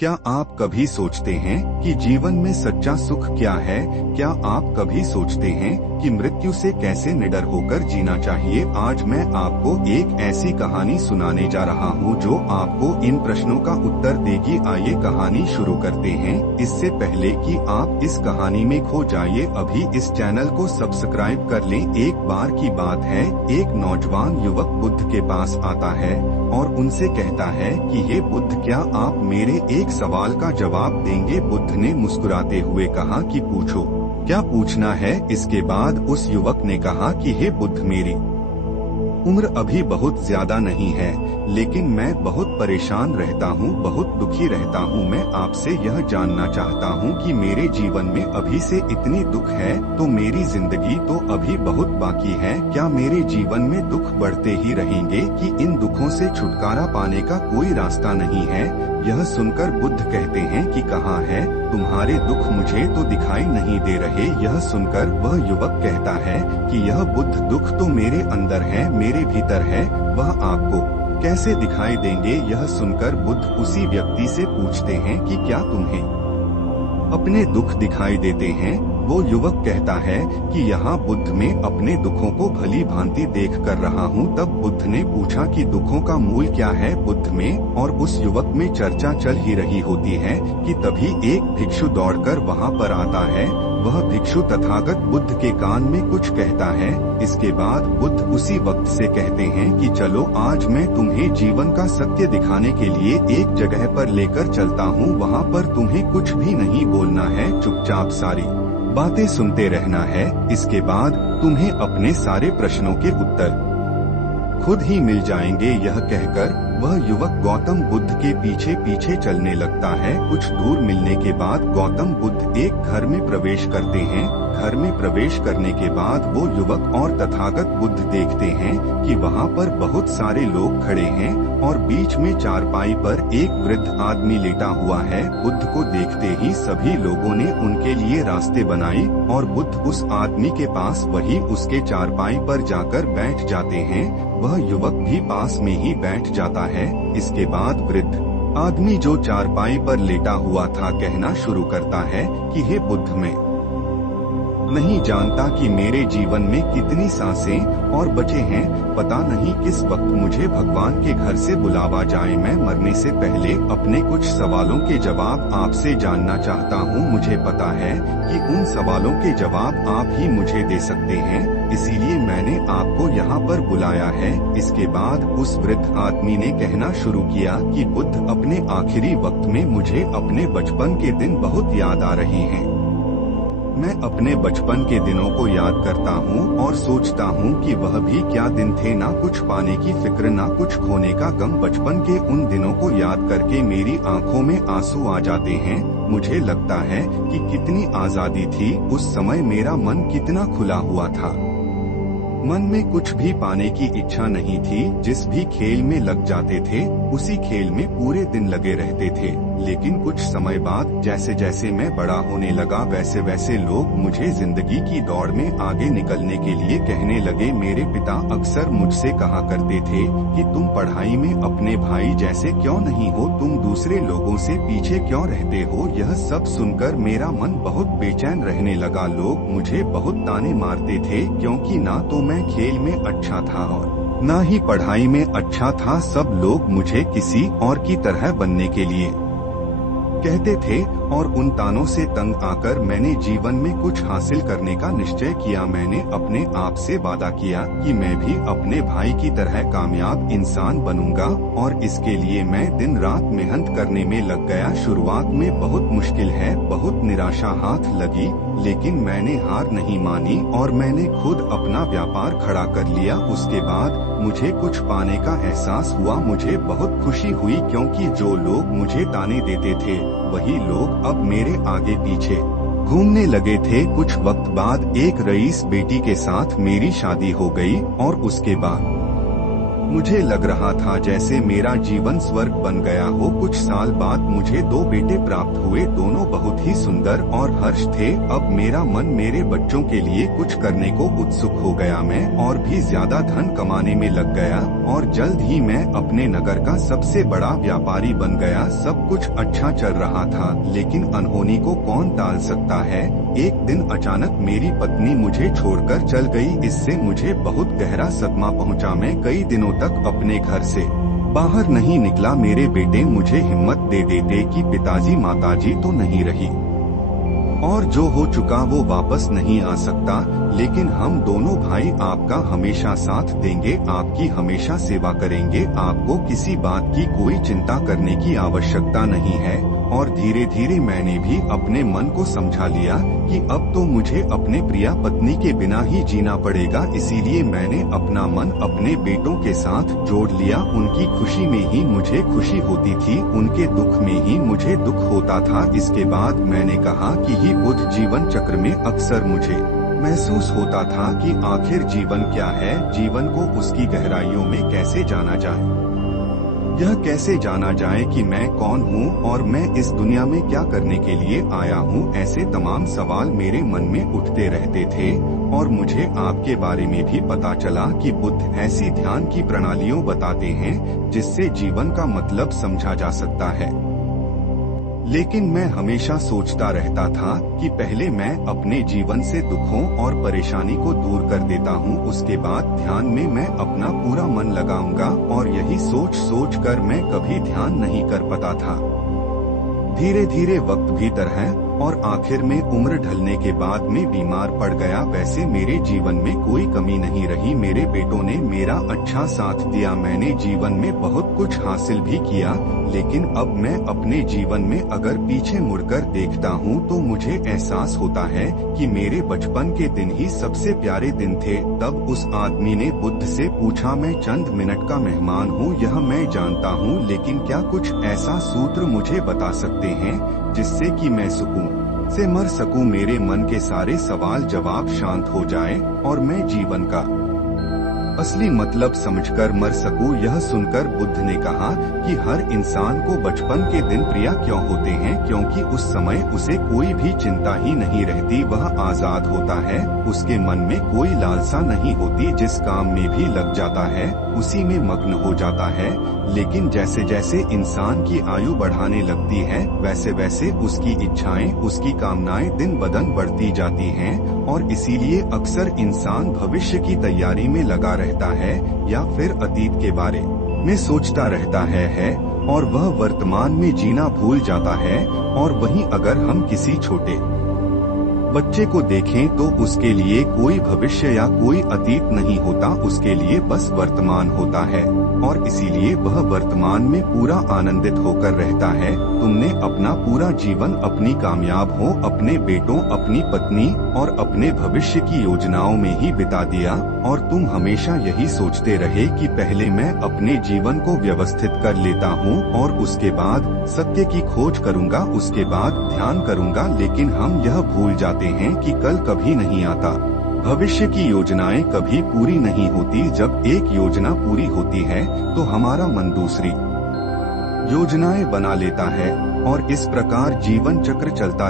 क्या आप कभी सोचते हैं कि जीवन में सच्चा सुख क्या है? क्या आप कभी सोचते हैं कि मृत्यु से कैसे निडर होकर जीना चाहिए? आज मैं आपको एक ऐसी कहानी सुनाने जा रहा हूँ जो आपको इन प्रश्नों का उत्तर देगी। आइए कहानी शुरू करते हैं। इससे पहले कि आप इस कहानी में खो जाइए, अभी इस चैनल को सब्सक्राइब कर लें। एक बार की बात है, एक नौजवान युवक बुद्ध के पास आता है और उनसे कहता है कि हे बुद्ध, क्या आप मेरे एक सवाल का जवाब देंगे? बुद्ध ने मुस्कुराते हुए कहा कि पूछो, क्या पूछना है? इसके बाद उस युवक ने कहा कि हे बुद्ध, मेरी उम्र अभी बहुत ज्यादा नहीं है, लेकिन मैं बहुत परेशान रहता हूँ, बहुत दुखी रहता हूँ। मैं आपसे यह जानना चाहता हूँ कि मेरे जीवन में अभी से इतनी दुख है तो मेरी जिंदगी तो अभी बहुत बाकी है। क्या मेरे जीवन में दुख बढ़ते ही रहेंगे कि इन दुखों से छुटकारा पाने का कोई रास्ता नहीं है? यह सुनकर बुद्ध कहते हैं कि कहाँ है तुम्हारे दुख? मुझे तो दिखाई नहीं दे रहे। यह सुनकर वह युवक कहता है कि यह बुद्ध, दुख तो मेरे अंदर है, मेरे भीतर है, वह आपको कैसे दिखाई देंगे? यह सुनकर बुद्ध उसी व्यक्ति से पूछते हैं कि क्या तुम्हें अपने दुख दिखाई देते हैं? वो युवक कहता है कि यहाँ बुद्ध में अपने दुखों को भली भांति देख कर रहा हूँ। तब बुद्ध ने पूछा कि दुखों का मूल क्या है बुद्ध में? और उस युवक में चर्चा चल ही रही होती है कि तभी एक भिक्षु दौड़कर वहाँ पर आता है। वह भिक्षु तथागत बुद्ध के कान में कुछ कहता है। इसके बाद बुद्ध उसी वक्त से कहते हैं कि चलो, आज मैं तुम्हें जीवन का सत्य दिखाने के लिए एक जगह पर लेकर चलता हूँ। वहाँ पर तुम्हें कुछ भी नहीं बोलना है, चुपचाप सारी बातें सुनते रहना है। इसके बाद तुम्हें अपने सारे प्रश्नों के उत्तर खुद ही मिल जाएंगे। यह कहकर वह युवक गौतम बुद्ध के पीछे पीछे चलने लगता है। कुछ दूर मिलने के बाद गौतम बुद्ध एक घर में प्रवेश करते हैं। घर में प्रवेश करने के बाद वो युवक और तथागत बुद्ध देखते हैं कि वहाँ पर बहुत सारे लोग खड़े हैं और बीच में चारपाई पर एक वृद्ध आदमी लेटा हुआ है। बुद्ध को देखते ही सभी लोगों ने उनके लिए रास्ते बनाए और बुद्ध उस आदमी के पास वही उसके चारपाई पर जाकर बैठ जाते हैं। वह युवक भी पास में ही बैठ जाता है। इसके बाद वृद्ध आदमी जो चारपाई पर लेटा हुआ था कहना शुरू करता है कि हे बुद्ध, मैं नहीं जानता कि मेरे जीवन में कितनी सांसें और बचे हैं। पता नहीं किस वक्त मुझे भगवान के घर से बुलावा जाए। मैं मरने से पहले अपने कुछ सवालों के जवाब आपसे जानना चाहता हूँ। मुझे पता है कि उन सवालों के जवाब आप ही मुझे दे सकते हैं, इसीलिए मैंने आपको यहाँ पर बुलाया है। इसके बाद उस वृद्ध आदमी ने कहना शुरू किया कि बुद्ध, अपने आखिरी वक्त में मुझे अपने बचपन के दिन बहुत याद आ रहे हैं। मैं अपने बचपन के दिनों को याद करता हूँ और सोचता हूँ कि वह भी क्या दिन थे। ना कुछ पाने की फिक्र, ना कुछ खोने का गम। बचपन के उन दिनों को याद करके मेरी आंखों में आंसू आ जाते हैं। मुझे लगता है कि कितनी आजादी थी उस समय, मेरा मन कितना खुला हुआ था। मन में कुछ भी पाने की इच्छा नहीं थी। जिस भी खेल में लग जाते थे उसी खेल में पूरे दिन लगे रहते थे। लेकिन कुछ समय बाद जैसे जैसे मैं बड़ा होने लगा, वैसे वैसे लोग मुझे जिंदगी की दौड़ में आगे निकलने के लिए कहने लगे। मेरे पिता अक्सर मुझसे कहा करते थे कि तुम पढ़ाई में अपने भाई जैसे क्यों नहीं हो, तुम दूसरे लोगों से पीछे क्यों रहते हो। यह सब सुनकर मेरा मन बहुत बेचैन रहने लगा। लोग मुझे बहुत ताने मारते थे क्योंकि ना तो मैं खेल में अच्छा था और ना ही पढ़ाई में अच्छा था। सब लोग मुझे किसी और की तरह बनने के लिए कहते थे और उन तानों से तंग आकर मैंने जीवन में कुछ हासिल करने का निश्चय किया। मैंने अपने आप से वादा किया कि मैं भी अपने भाई की तरह कामयाब इंसान बनूंगा और इसके लिए मैं दिन रात मेहनत करने में लग गया। शुरुआत में बहुत मुश्किल है, बहुत निराशा हाथ लगी, लेकिन मैंने हार नहीं मानी और मैंने खुद अपना व्यापार खड़ा कर लिया। उसके बाद मुझे कुछ पाने का एहसास हुआ। मुझे बहुत खुशी हुई क्योंकि जो लोग मुझे ताने देते थे वही लोग अब मेरे आगे पीछे घूमने लगे थे। कुछ वक्त बाद एक रईस बेटी के साथ मेरी शादी हो गई और उसके बाद मुझे लग रहा था जैसे मेरा जीवन स्वर्ग बन गया हो। कुछ साल बाद मुझे 2 बेटे प्राप्त हुए। दोनों बहुत ही सुंदर और हर्ष थे। अब मेरा मन मेरे बच्चों के लिए कुछ करने को उत्सुक हो गया। मैं और भी ज्यादा धन कमाने में लग गया और जल्द ही मैं अपने नगर का सबसे बड़ा व्यापारी बन गया। सब कुछ अच्छा चल रहा था, लेकिन अनहोनी को कौन टाल सकता है। एक दिन अचानक मेरी पत्नी मुझे छोड़कर चल गई। इससे मुझे बहुत गहरा सदमा पहुंचा। मैं कई दिनों तक अपने घर से बाहर नहीं निकला। मेरे बेटे मुझे हिम्मत दे देते कि पिताजी माताजी तो नहीं रही और जो हो चुका वो वापस नहीं आ सकता, लेकिन हम दोनों भाई आपका हमेशा साथ देंगे, आपकी हमेशा सेवा करेंगे। आपको किसी बात की कोई चिंता करने की आवश्यकता नहीं है। और धीरे धीरे मैंने भी अपने मन को समझा लिया कि अब तो मुझे अपने प्रिया पत्नी के बिना ही जीना पड़ेगा। इसीलिए मैंने अपना मन अपने बेटों के साथ जोड़ लिया। उनकी खुशी में ही मुझे खुशी होती थी, उनके दुख में ही मुझे दुख होता था। इसके बाद मैंने कहा कि ये बुद्ध जीवन चक्र में अक्सर मुझे महसूस होता था कि आखिर जीवन क्या है, जीवन को उसकी गहराइयों में कैसे जाना जाए। यह कैसे जाना जाए कि मैं कौन हूँ और मैं इस दुनिया में क्या करने के लिए आया हूँ। ऐसे तमाम सवाल मेरे मन में उठते रहते थे। और मुझे आपके बारे में भी पता चला कि बुद्ध ऐसी ध्यान की प्रणालियों बताते हैं जिससे जीवन का मतलब समझा जा सकता है। लेकिन मैं हमेशा सोचता रहता था कि पहले मैं अपने जीवन से दुखों और परेशानी को दूर कर देता हूँ, उसके बाद ध्यान में मैं अपना पूरा मन लगाऊंगा। और यही सोच सोच कर मैं कभी ध्यान नहीं कर पाता था। धीरे धीरे वक्त बीता है और आखिर में उम्र ढलने के बाद मैं बीमार पड़ गया। वैसे मेरे जीवन में कोई कमी नहीं रही। मेरे बेटों ने मेरा अच्छा साथ दिया। मैंने जीवन में बहुत कुछ हासिल भी किया, लेकिन अब मैं अपने जीवन में अगर पीछे मुड़कर देखता हूँ तो मुझे एहसास होता है कि मेरे बचपन के दिन ही सबसे प्यारे दिन थे। तब उस आदमी ने बुद्ध से पूछा, मैं चंद मिनट का मेहमान हूँ, यह मैं जानता हूँ, लेकिन क्या कुछ ऐसा सूत्र मुझे बता सकते हैं जिससे कि मैं सुकून से मर सकूं। मेरे मन के सारे सवाल जवाब शांत हो जाए और मैं जीवन का असली मतलब समझकर मर सकूं। यह सुनकर बुद्ध ने कहा कि हर इंसान को बचपन के दिन प्रिय क्यों होते हैं, क्योंकि उस समय उसे कोई भी चिंता ही नहीं रहती। वह आजाद होता है, उसके मन में कोई लालसा नहीं होती। जिस काम में भी लग जाता है उसी में मग्न हो जाता है। लेकिन जैसे जैसे इंसान की आयु बढ़ाने लगती है वैसे वैसे उसकी इच्छाएं, उसकी कामनाएं दिन ब दिन बढ़ती जाती हैं। और इसीलिए अक्सर इंसान भविष्य की तैयारी में लगा रहता है या फिर अतीत के बारे में सोचता रहता है और वह वर्तमान में जीना भूल जाता है। और वहीं अगर हम किसी छोटे बच्चे को देखें तो उसके लिए कोई भविष्य या कोई अतीत नहीं होता, उसके लिए बस वर्तमान होता है और इसीलिए वह वर्तमान में पूरा आनंदित होकर रहता है। तुमने अपना पूरा जीवन अपनी कामयाब हो, अपने बेटों, अपनी पत्नी और अपने भविष्य की योजनाओं में ही बिता दिया और तुम हमेशा यही सोचते रहे कि पहले मैं अपने जीवन को व्यवस्थित कर लेता हूँ और उसके बाद सत्य की खोज करूँगा, उसके बाद ध्यान करूँगा। लेकिन हम यह भूल जाते हैं कि कल कभी नहीं आता। भविष्य की योजनाएं कभी पूरी नहीं होती। जब एक योजना पूरी होती है तो हमारा मन दूसरी योजनाएं बना लेता है और इस प्रकार जीवन चक्र चलता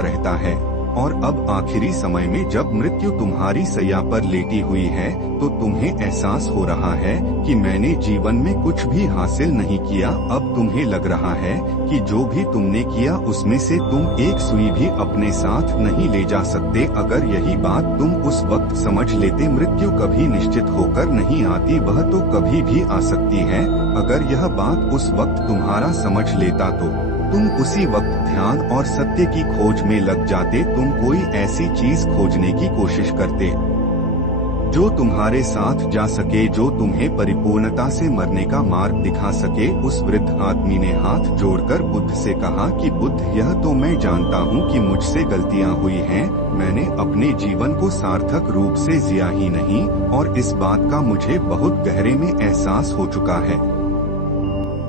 रहता है। और अब आखिरी समय में जब मृत्यु तुम्हारी सैया पर लेटी हुई है तो तुम्हें एहसास हो रहा है कि मैंने जीवन में कुछ भी हासिल नहीं किया। अब तुम्हें लग रहा है कि जो भी तुमने किया उसमें से तुम एक सुई भी अपने साथ नहीं ले जा सकते। अगर यही बात तुम उस वक्त समझ लेते, मृत्यु कभी निश्चित होकर नहीं आती, वह तो कभी भी आ सकती है। अगर यह बात उस वक्त तुम्हारा समझ लेता तो तुम उसी वक्त ध्यान और सत्य की खोज में लग जाते। तुम कोई ऐसी चीज खोजने की कोशिश करते जो तुम्हारे साथ जा सके, जो तुम्हें परिपूर्णता से मरने का मार्ग दिखा सके। उस वृद्ध आदमी ने हाथ जोड़कर बुद्ध से कहा कि बुद्ध, यह तो मैं जानता हूँ कि मुझसे गलतियाँ हुई हैं, मैंने अपने जीवन को सार्थक रूप से जिया ही नहीं और इस बात का मुझे बहुत गहरे में एहसास हो चुका है।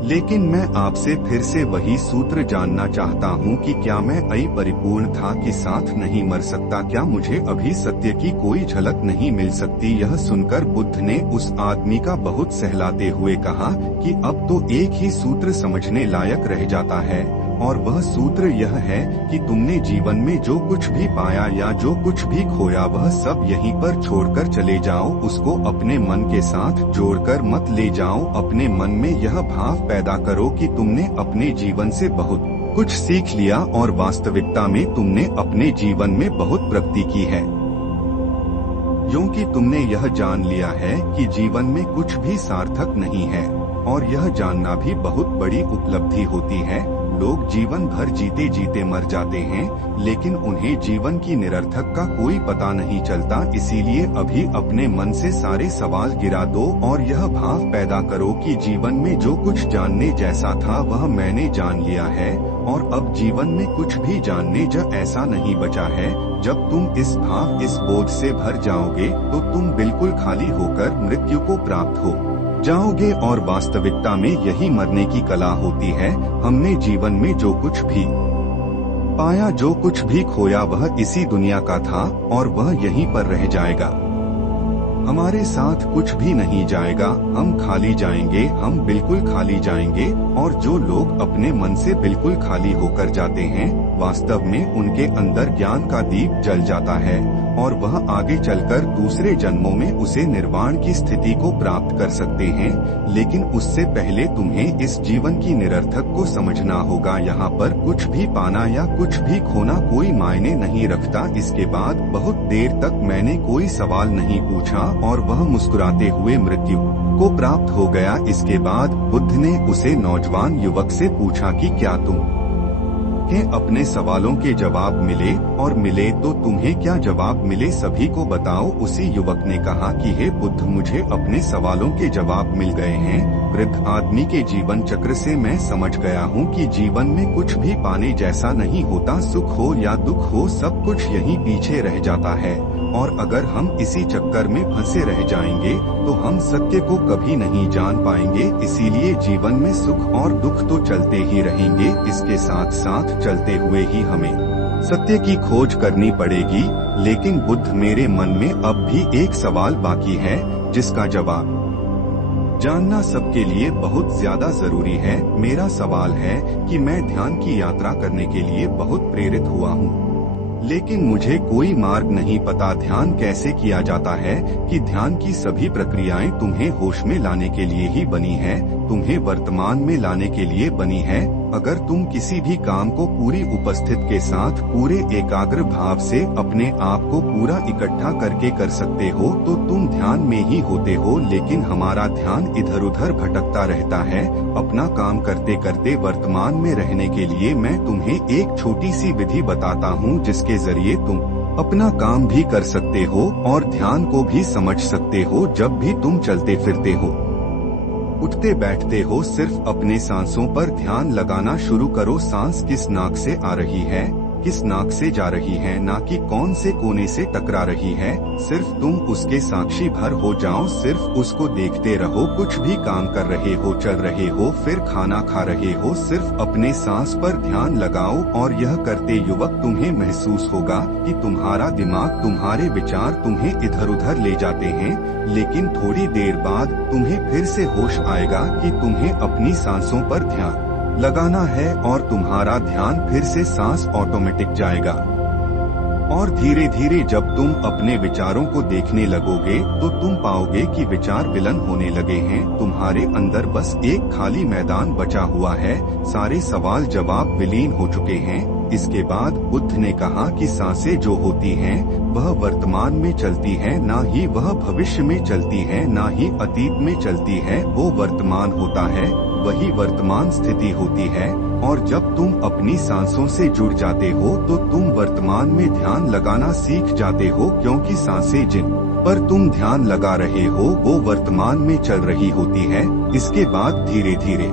लेकिन मैं आपसे फिर से वही सूत्र जानना चाहता हूँ कि क्या मैं परिपूर्ण था के साथ नहीं मर सकता? क्या मुझे अभी सत्य की कोई झलक नहीं मिल सकती? यह सुनकर बुद्ध ने उस आदमी का बहुत सहलाते हुए कहा कि अब तो एक ही सूत्र समझने लायक रह जाता है, और वह सूत्र यह है कि तुमने जीवन में जो कुछ भी पाया या जो कुछ भी खोया वह सब यहीं पर छोड़कर चले जाओ। उसको अपने मन के साथ जोड़कर मत ले जाओ। अपने मन में यह भाव पैदा करो कि तुमने अपने जीवन से बहुत कुछ सीख लिया और वास्तविकता में तुमने अपने जीवन में बहुत प्रगति की है, क्योंकि तुमने यह जान लिया है कि जीवन में कुछ भी सार्थक नहीं है, और यह जानना भी बहुत बड़ी उपलब्धि होती है। लोग जीवन भर जीते जीते मर जाते हैं, लेकिन उन्हें जीवन की निरर्थक का कोई पता नहीं चलता। इसीलिए अभी अपने मन से सारे सवाल गिरा दो और यह भाव पैदा करो कि जीवन में जो कुछ जानने जैसा था वह मैंने जान लिया है, और अब जीवन में कुछ भी जानने ऐसा नहीं बचा है। जब तुम इस बोध से भर जाओगे तो तुम बिल्कुल खाली होकर मृत्यु को प्राप्त हो जाओगे, और वास्तविकता में यही मरने की कला होती है। हमने जीवन में जो कुछ भी पाया, जो कुछ भी खोया, वह इसी दुनिया का था और वह यहीं पर रह जाएगा। हमारे साथ कुछ भी नहीं जाएगा, हम खाली जाएंगे, हम बिल्कुल खाली जाएंगे। और जो लोग अपने मन से बिल्कुल खाली होकर जाते हैं, वास्तव में उनके अंदर ज्ञान का दीप जल जाता है, और वह आगे चलकर दूसरे जन्मों में उसे निर्वाण की स्थिति को प्राप्त कर सकते हैं। लेकिन उससे पहले तुम्हें इस जीवन की निरर्थक को समझना होगा। यहाँ पर कुछ भी पाना या कुछ भी खोना कोई मायने नहीं रखता। इसके बाद बहुत देर तक मैंने कोई सवाल नहीं पूछा और वह मुस्कुराते हुए मृत्यु को प्राप्त हो गया। इसके बाद बुद्ध ने उसे नौजवान युवक से पूछा कि क्या तुम्हें अपने सवालों के जवाब मिले, और मिले तो तुम्हें क्या जवाब मिले, सभी को बताओ। उसी युवक ने कहा कि हे बुद्ध, मुझे अपने सवालों के जवाब मिल गए हैं। वृद्ध आदमी के जीवन चक्र से मैं समझ गया हूँ कि जीवन में कुछ भी पाने जैसा नहीं होता। सुख हो या दुख हो, सब कुछ यहीं पीछे रह जाता है, और अगर हम इसी चक्कर में फंसे रह जाएंगे तो हम सत्य को कभी नहीं जान पाएंगे। इसीलिए जीवन में सुख और दुख तो चलते ही रहेंगे, इसके साथ साथ चलते हुए ही हमें सत्य की खोज करनी पड़ेगी। लेकिन बुद्ध, मेरे मन में अब भी एक सवाल बाकी है जिसका जवाब जानना सबके लिए बहुत ज्यादा जरूरी है। मेरा सवाल है कि मैं ध्यान की यात्रा करने के लिए बहुत प्रेरित हुआ हूँ, लेकिन मुझे कोई मार्ग नहीं पता। ध्यान कैसे किया जाता है कि ध्यान की सभी प्रक्रियाएं तुम्हें होश में लाने के लिए ही बनी है, तुम्हें वर्तमान में लाने के लिए बनी है। अगर तुम किसी भी काम को पूरी उपस्थित के साथ पूरे एकाग्र भाव से अपने आप को पूरा इकट्ठा करके कर सकते हो तो तुम ध्यान में ही होते हो। लेकिन हमारा ध्यान इधर उधर भटकता रहता है। अपना काम करते करते वर्तमान में रहने के लिए मैं तुम्हें एक छोटी सी विधि बताता हूँ, जिसके जरिए तुम अपना काम भी कर सकते हो और ध्यान को भी समझ सकते हो। जब भी तुम चलते फिरते हो, उठते बैठते हो, सिर्फ अपने सांसों पर ध्यान लगाना शुरू करो। सांस किस नाक से आ रही है, किस नाक से जा रही है, ना कि कौन से कोने से टकरा रही है। सिर्फ तुम उसके साक्षी भर हो जाओ, सिर्फ उसको देखते रहो। कुछ भी काम कर रहे हो, चल रहे हो, फिर खाना खा रहे हो, सिर्फ अपने सांस पर ध्यान लगाओ। और यह करते युवक तुम्हें महसूस होगा कि तुम्हारा दिमाग, तुम्हारे विचार तुम्हें इधर उधर ले जाते हैं, लेकिन थोड़ी देर बाद तुम्हें फिर से होश आएगा कि तुम्हें अपनी सांसों पर ध्यान लगाना है, और तुम्हारा ध्यान फिर से सांस ऑटोमेटिक जाएगा। और धीरे धीरे जब तुम अपने विचारों को देखने लगोगे तो तुम पाओगे कि विचार विलीन होने लगे हैं। तुम्हारे अंदर बस एक खाली मैदान बचा हुआ है, सारे सवाल जवाब विलीन हो चुके हैं। इसके बाद बुद्ध ने कहा कि सांसें जो होती हैं वह वर्तमान में चलती हैं, ना ही वह भविष्य में चलती हैं, ना ही अतीत में चलती है। वो वर्तमान होता है, वही वर्तमान स्थिति होती है। और जब तुम अपनी सांसों से जुड़ जाते हो तो तुम वर्तमान में ध्यान लगाना सीख जाते हो, क्योंकि सांसें जिन पर तुम ध्यान लगा रहे हो वो वर्तमान में चल रही होती है। इसके बाद धीरे धीरे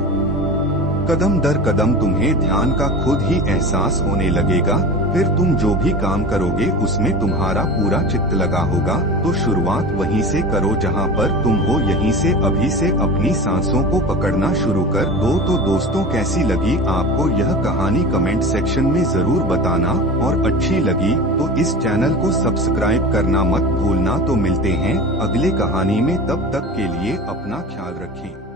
कदम दर कदम तुम्हें ध्यान का खुद ही एहसास होने लगेगा। फिर तुम जो भी काम करोगे उसमें तुम्हारा पूरा चित्त लगा होगा। तो शुरुआत वहीं से करो जहां पर तुम हो, यहीं से अभी से अपनी सांसों को पकड़ना शुरू कर दो। तो दोस्तों, कैसी लगी आपको यह कहानी कमेंट सेक्शन में जरूर बताना, और अच्छी लगी तो इस चैनल को सब्सक्राइब करना मत भूलना। तो मिलते हैं अगले कहानी में, तब तक के लिए अपना ख्याल रखें।